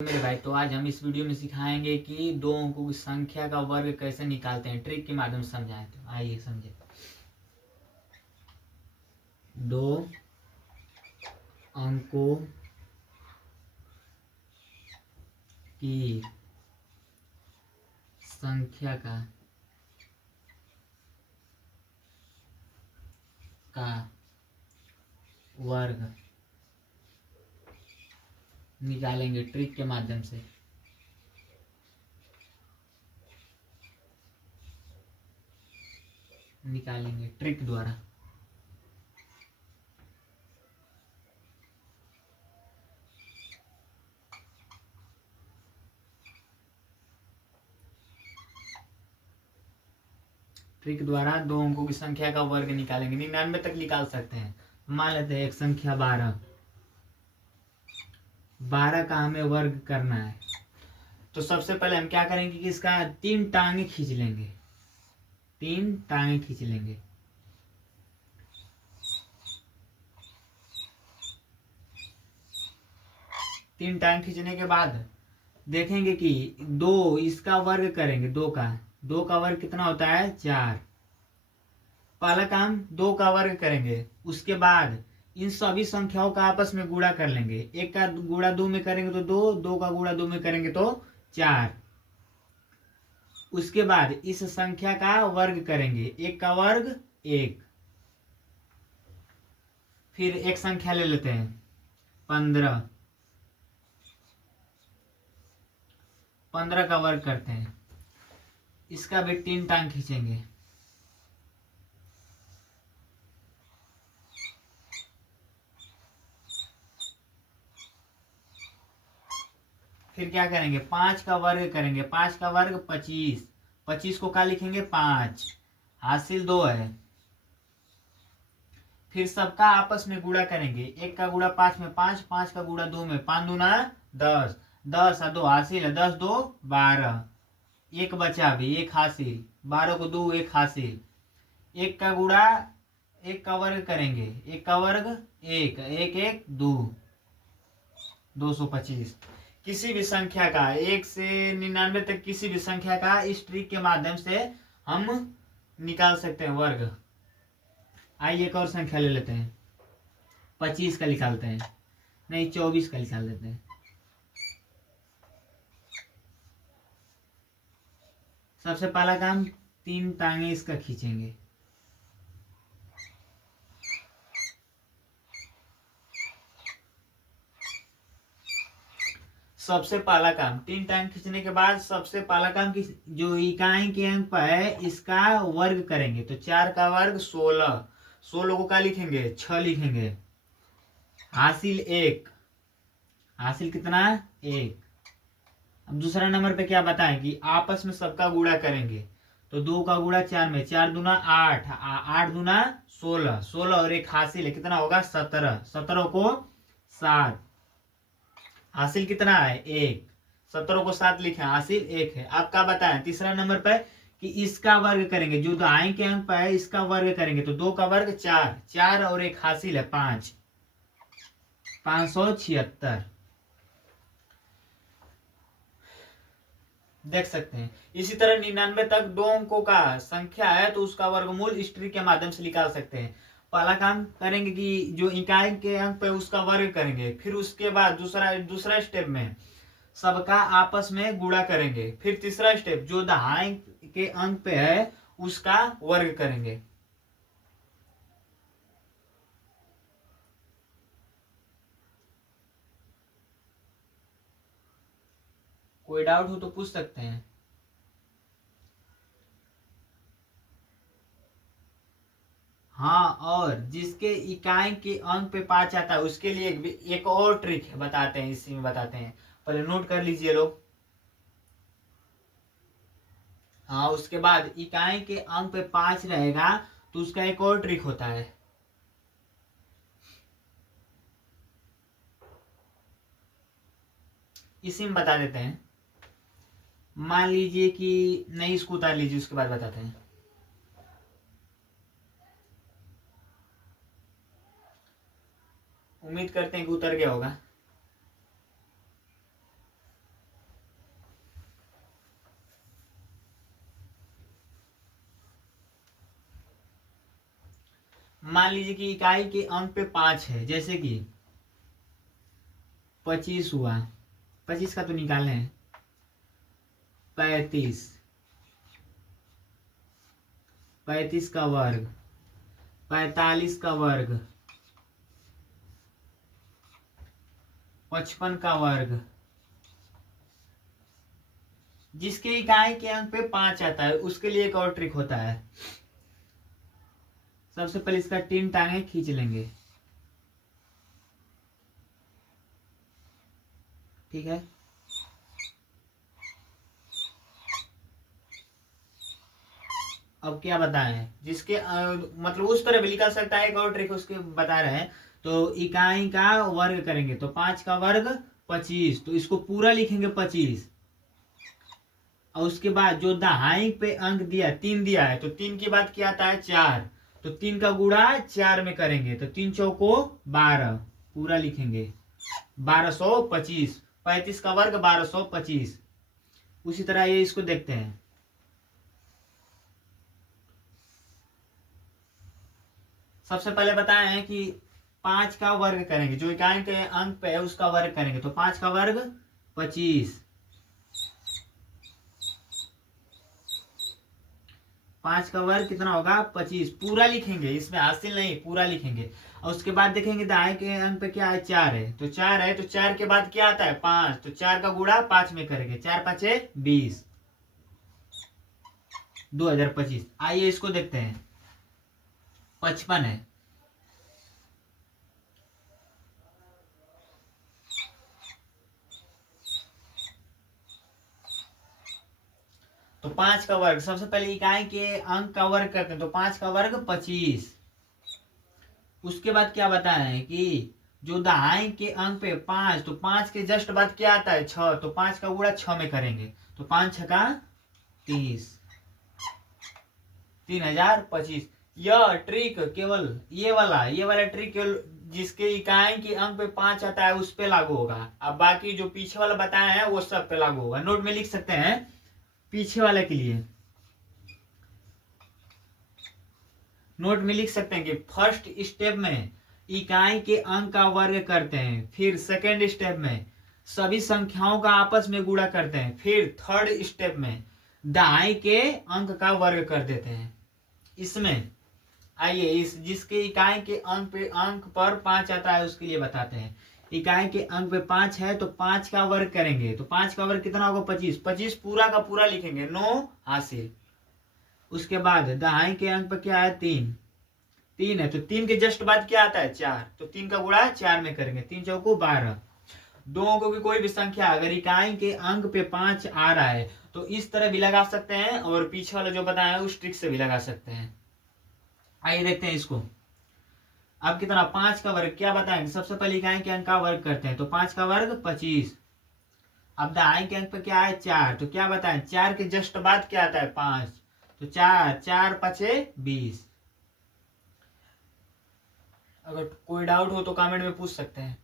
मेरे भाई, तो आज हम इस वीडियो में सिखाएंगे कि दो अंकों की संख्या का वर्ग कैसे निकालते हैं। ट्रिक के माध्यम से समझाएं, तो आइए समझे। दो अंकों की संख्या का वर्ग निकालेंगे ट्रिक के माध्यम से। निकालेंगे ट्रिक द्वारा। ट्रिक द्वारा दो अंकों की संख्या का वर्ग निकालेंगे। 99 तक निकाल सकते हैं। मान लेते हैं एक संख्या 12। 12 का हमें वर्ग करना है, तो सबसे पहले हम क्या करेंगे कि इसका 3 टांगे खींच लेंगे। 3 टांगे खींच लेंगे। तीन टांग खींचने के बाद देखेंगे कि दो इसका वर्ग करेंगे। दो का वर्ग कितना होता है? 4। पहला काम दो का वर्ग करेंगे, उसके बाद इन सभी संख्याओं का आपस में गुणा कर लेंगे। एक का गुणा दो में करेंगे तो दो, दो का गुणा दो में करेंगे तो 4। उसके बाद इस संख्या का वर्ग करेंगे। एक का वर्ग 1। फिर एक संख्या ले लेते हैं 15। 15 का वर्ग करते हैं, इसका भी 3 टांग खींचेंगे। फिर क्या करेंगे? 5 का वर्ग करेंगे। 5 का वर्ग 25। 25 को क्या लिखेंगे? 5। हासिल 2 है। फिर सबका आपस में गुणा करेंगे। एक का गुणा 5 में 5, 5 का गुणा 2 में 5 दूना 10। 10 और 2 हासिल है। 10 2 12। एक बचा भी, एक हासिल। 12 को 2, एक हासिल। एक का गुणा, एक का वर्ग करेंगे। एक का वर्ग 1, 1 1 2, 225। किसी भी संख्या का 1 से 99 तक किसी भी संख्या का इस ट्रिक के माध्यम से हम निकाल सकते हैं वर्ग। आइए एक और संख्या ले लेते हैं। 25 का निकालते हैं, नहीं 24 का निकाल लेते हैं। सबसे पहला काम 3 टांगे इसका खींचेंगे। सबसे पहला काम 3 टांग खींचने के बाद सबसे पहला काम की जो इकाई के अंक पर है इसका वर्ग करेंगे। तो 4 का वर्ग 16। 16 को क्या लिखेंगे? 6 लिखेंगे। हासिल 1। हासिल कितना? 1। अब दूसरा नंबर पे क्या बताएं कि आपस में सबका गुणा करेंगे। तो 2 का गुणा 4 में, 4 दूना 8, 8 दूना 16, 16 और एक हासिल है, कितना होगा? 17। 17 को 7। हासिल कितना है? 1। 17 को 7 लिखे, हासिल 1 है। आप क्या बताएं तीसरा नंबर पर कि इसका वर्ग करेंगे। जो दाएं के अंक पर है इसका वर्ग करेंगे। तो 2 का वर्ग 4, 4 और एक हासिल है 5, 576। देख सकते हैं। इसी तरह 99 तक दो अंकों का संख्या है तो उसका वर्गमूल इस ट्रिक के माध्यम से निकाल सकते हैं। पहला काम करेंगे कि जो इकाई के अंक पे उसका वर्ग करेंगे। फिर उसके बाद दूसरा स्टेप में सबका आपस में गुणा करेंगे। फिर तीसरा स्टेप जो दहाई के अंक पे है उसका वर्ग करेंगे। कोई डाउट हो तो पूछ सकते हैं। हाँ, और जिसके इकाई के अंक पे 5 आता है उसके लिए एक और ट्रिक है, बताते हैं। इसी में बताते हैं, पहले नोट कर लीजिए लोग। हाँ, उसके बाद इकाई के अंक पे 5 रहेगा तो उसका एक और ट्रिक होता है। इसी में बता देते हैं। मान लीजिए कि नहीं, इसको उतार लीजिए, उसके बाद बताते हैं। उम्मीद करते हैं कि उतर गया होगा। मान लीजिए कि इकाई के अंक पे 5 है, जैसे कि 25 हुआ, 25 का तो निकालने हैं, 35, 35 का वर्ग, 45 का वर्ग, 55 का वर्ग। जिसके इकाई के अंक पे 5 आता है उसके लिए एक और ट्रिक होता है। सबसे पहले इसका 3 टांगे खींच लेंगे, ठीक है। अब क्या बताएं, जिसके मतलब उस तरह भी लिखा सकता है, एक और ट्रिक उसके बता रहे हैं। तो इकाई का वर्ग करेंगे तो 5 का वर्ग 25, तो इसको पूरा लिखेंगे 25। और उसके बाद जो दहाई पे अंक दिया 3 दिया है, तो 3 के बाद क्या आता है 4, तो 3 का गुणा 4 में करेंगे तो 3 चौको 12, पूरा लिखेंगे 1225, 35 का वर्ग 1225। उसी तरह ये इसको देखते हैं। सबसे पहले बताए हैं कि 5 का वर्ग करेंगे, जो इकाई के अंक पे है उसका वर्ग करेंगे, तो 5 का वर्ग 25, 5 का वर्ग कितना होगा 25, पूरा लिखेंगे, इसमें हासिल नहीं, पूरा लिखेंगे। और उसके बाद देखेंगे दाएं के अंक पे क्या है 4 है, तो 4 है, तो 4 के बाद क्या आता है 5, तो 4 का गुणा 5 में करेंगे, 4 5 20, 2025। आइए इसको देखते हैं, 55 है, तो 5 का वर्ग, सबसे पहले इकाई के अंक का वर्ग करते हैं, तो 5 का वर्ग 25। उसके बाद क्या बताएं कि जो दहाई के अंक पे 5, तो 5 के जस्ट बाद क्या आता है 6, तो 5 का गुणा 6 में करेंगे, तो 5 छका 30, 3025। यह ट्रिक केवल ये वाला ट्रिक केवल जिसके इकाई के अंक पे 5 आता है उस पे लागू होगा। अब बाकी जो पीछे वाला बताया है वो सब पे लागू होगा। नोट में लिख सकते हैं पीछे वाले के लिए, नोट में लिख सकते हैं कि फर्स्ट स्टेप में इकाई के अंक का वर्ग करते हैं, फिर सेकेंड स्टेप में सभी संख्याओं का आपस में गुणा करते हैं, फिर थर्ड स्टेप में दहाई के अंक का वर्ग कर देते हैं। इसमें आइए इस जिसके इकाई के अंक पर 5 आता है उसके लिए बताते हैं। इकाई के अंक पे 5 है तो 5 का वर्ग करेंगे, तो 5 का वर्ग कितना होगा 25, 25 पूरा का पूरा लिखेंगे, 9 हासिल। उसके बाद दहाई के अंक पे क्या है 3, 3 है, तो 3 के जस्ट बाद क्या आता है 4, तो 3 का गुणा 4 में करेंगे, 3 चौको 12। दो अंकों की कोई भी संख्या अगर इकाई के अंक पे 5 आ रहा है तो इस तरह भी लगा सकते हैं, और पीछे वाला जो बताया है उस ट्रिक से भी लगा सकते हैं। आइए देखते हैं इसको। अब कितना 5 का वर्ग क्या बताएंगे, सबसे पहले इकाई के अंक का वर्ग करते हैं, तो 5 का वर्ग 25। अब दहाई के अंक पे क्या है 4, तो क्या बताएं 4 के जस्ट बाद क्या आता है 5, तो 4 4 5 20। अगर कोई डाउट हो तो कमेंट में पूछ सकते हैं।